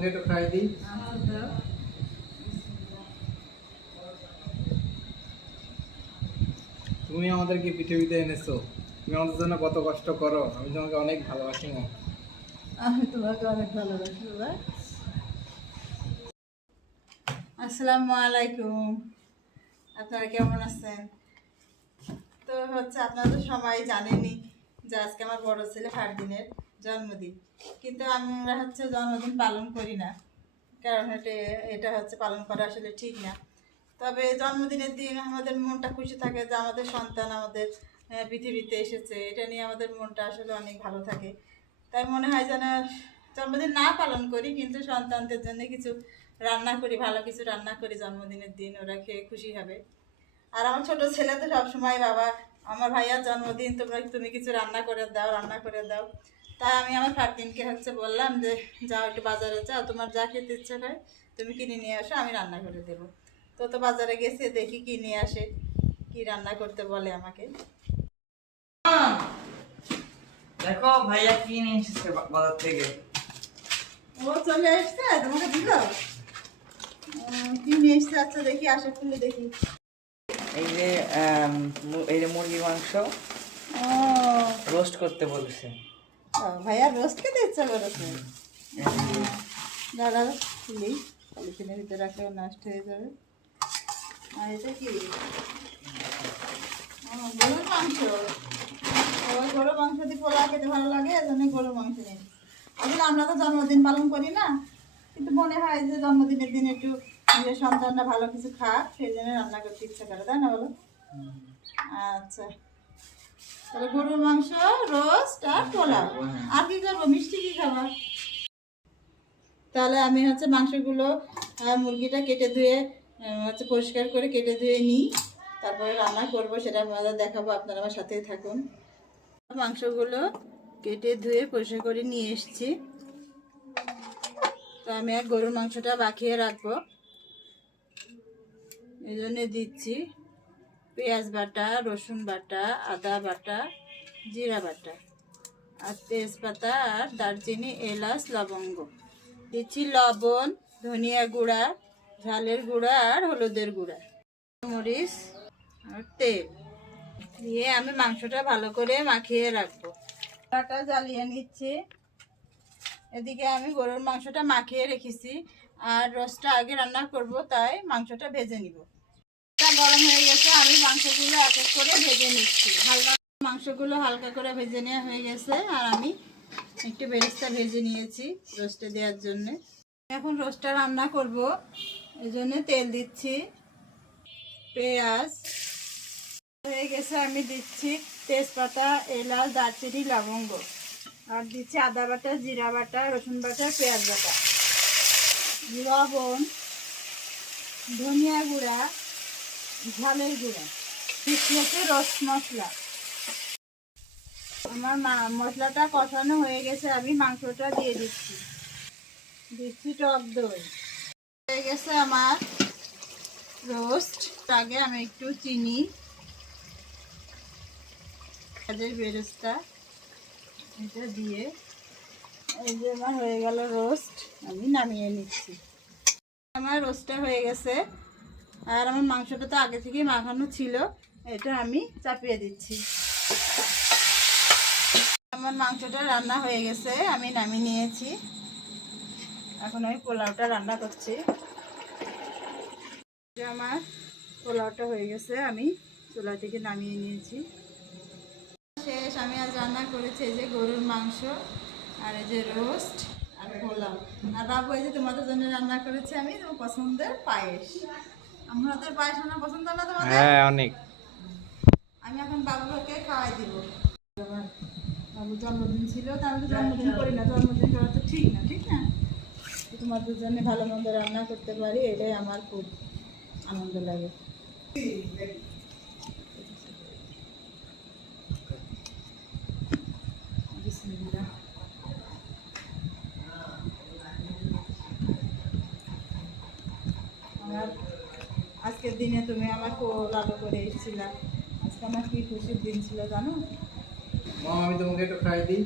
তোমাকে একটু খাই দিই। তুমি আমাদেরকে পৃথিবীতে এনেছো, তুমি আমাদের জন্য কত কষ্ট করো, আমি তোমাকে অনেক ভালোবাসি মা। আমি তোমাকে অনেক ভালোবাসি বাবা। আসসালামু আলাইকুম, আপনারা কেমন আছেন? তো আপনারা তো সবাই জানেনই যে আজকে আমার বড় ছেলে ফারদিনের জন্মদিন, কিন্তু আমরা জন্মদিন পালন করি না, কারণ এটা পালন করা আসলে ঠিক না। তবে জন্মদিনের দিন আমাদের মনটা খুশি থাকে যে আমাদের সন্তান আমাদের পৃথিবীতে এসেছে, এটা নিয়ে আমাদের মনটা আসলে অনেক ভালো থাকে। তাই মনে হয় যেন জন্মদিন না পালন করি, কিন্তু সন্তানদের জন্য কিছু রান্না করি, ভালো কিছু রান্না করি জন্মদিনের দিন, ওরা খেয়ে খুশি হবে। আর আমার ছোট ছেলে তো সবসময়, বাবা আমার ভাইয়ার জন্মদিন, তুমি কিছু রান্না করে দাও, রান্না করে দাও। তাই আমি আমার ফারদিনকে বললাম যে যাও একটু বাজারে যাও, তোমার যা খেতে ইচ্ছা হয় তুমি কিনে নিয়ে আসো, আমি রান্না করে দেবো। তো বাজারে গেছে, দেখি কি নিয়ে আসে, কি রান্না করতে বলে আমাকে। দেখো ভাইয়া কি নিয়ে এসেছে বাজার থেকে। ও চলে এসছে, তোমাকে দিল কি নিয়ে এসছে? আচ্ছা দেখি, আসে খুলে দেখি। এই যে মুরগির মাংস রোস্ট করতে বলেছে। ভাইয়া রোস্ট খেতে ইচ্ছা করেছে। দাদা খুলি, পলিথিনের ভিতরে রাখলে নষ্ট হয়ে যাবে। আর এটা কি? গরুর মাংস। ওই গরুর মাংস দিয়ে পোলা খেতে ভালো লাগে, এজন্য গরুর মাংস নেই। আসলে আমরা তো জন্মদিন পালন করি না, কিন্তু মনে হয় যে জন্মদিনের দিন একটু নিজের সন্তানরা ভালো কিছু খাক, সেই জন্য রান্না করতে ইচ্ছা করে, তাই না বলো? আচ্ছা, তাহলে গরুর মাংস, রোস্ট আর পোলাও। আর কি করবো? মিষ্টি কি খাবার? তাহলে আমি মাংসগুলো, মুরগিটা কেটে ধুয়ে পরিষ্কার করে কেটে ধুয়ে নিই, তারপরে রান্না করব, সেটা আপনাদের দেখাবো, আপনারা আমার সাথেই থাকুন। মাংসগুলো কেটে ধুয়ে পরিষ্কার করে নিয়ে এসেছি। তো আমি গরুর মাংসটা মাখিয়ে রাখবো, এই জন্য দিচ্ছি পেঁয়াজ বাটা, রসুন বাটা, আদা বাটা, জিরা বাটা, আর তেজপাতা, আর দারচিনি, এলাচ, লবঙ্গ। দিচ্ছি লবণ, ধনিয়া গুঁড়া, ঝালের গুঁড়া, আর হলুদের গুঁড়া, মরিচ আর তেল দিয়ে আমি মাংসটা ভালো করে মাখিয়ে রাখবো। কড়াটা জ্বালিয়ে নিচ্ছি। এদিকে আমি গরুর মাংসটা মাখিয়ে রেখেছি, আর রোস্টটা আগে রান্না করব, তাই মাংসটা ভেজে নিব। গরম হয়ে গেছে, আমি মাংসগুলো এক এক করে ভেজে নিচ্ছি। মাংসগুলো হালকা করে ভেজে নেওয়া হয়ে গেছে, আর আমি একটু বেরেস্তা ভেজে নিয়েছি রোস্টে দেওয়ার জন্য। এখন রোস্টটা রান্না করব, এই জন্য তেল দিচ্ছি, পেঁয়াজ হয়ে গেছে, আমি দিচ্ছি তেজপাতা, এলাচ, দারচিনি, লবঙ্গ, আর দিচ্ছি আদা বাটা, জিরা বাটা, রসুন বাটা, পেঁয়াজ বাটা, লবণ, ধনিয়া গুঁড়া, ঝালের গুঁড়া, দিচ্ছি রস মশলা। আমার মশলাটা কষানো হয়ে গেছে, আমি মাংসটা দিয়ে দিচ্ছি টক দই। হয়ে গেছে আমার রোস্ট। আগে আমি একটু চিনি, পেঁয়াজের বেরেস্তা এটা দিয়ে, এই যে আমার হয়ে গেল রোস্ট, আমি নামিয়ে নিচ্ছি। আমার রোস্টটা হয়ে গেছে, আর আমার মাংসটা তো আগে থেকেই মাখানো ছিল, এটা আমি চাপিয়ে দিচ্ছি। আমার মাংসটা রান্না হয়ে গেছে, আমি নামিয়ে নিয়েছি। এখন আমি পোলাওটা রান্না করছি। আমার পোলাওটা হয়ে গেছে, আমি চুলা থেকে নামিয়ে নিয়েছি। শেষ, আমি আজ রান্না করেছি এই যে গরুর মাংস, আর এই যে রোস্ট, আর পোলাও। আর বাবু এই যে তোমাদের জন্য রান্না করেছি আমি তোমার পছন্দের পায়েস। আমার হাতের পায়েস রান্না পছন্দ না তোমাদের? হ্যাঁ অনেক। আমি এখন বাবুকে খাওয়াই দিব। বাবুর জন্মদিন ছিল, তার জন্মদিন করি না, জন্মদিন করা তো ঠিক না, ঠিক না? তোমাদের জন্য ভালো মন্দ রান্না করতে পারি, এটাই আমার খুব আনন্দ লাগে। আমার আজকের দিনে তুমি আমার লালো করে এসেছিলা, আজকে আমার কি খুশির দিন ছিল জানো? মা আমি তোমাকে একটু খাই দিই।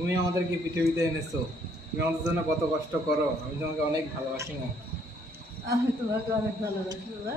তুমি আমাদেরকে পৃথিবীতে এনেছো, তুমি আমাদের জন্য কত কষ্ট করো, আমি তোমাকে অনেক ভালোবাসি মা। আমি তোমাকে অনেক ভালোবাসি বাবা।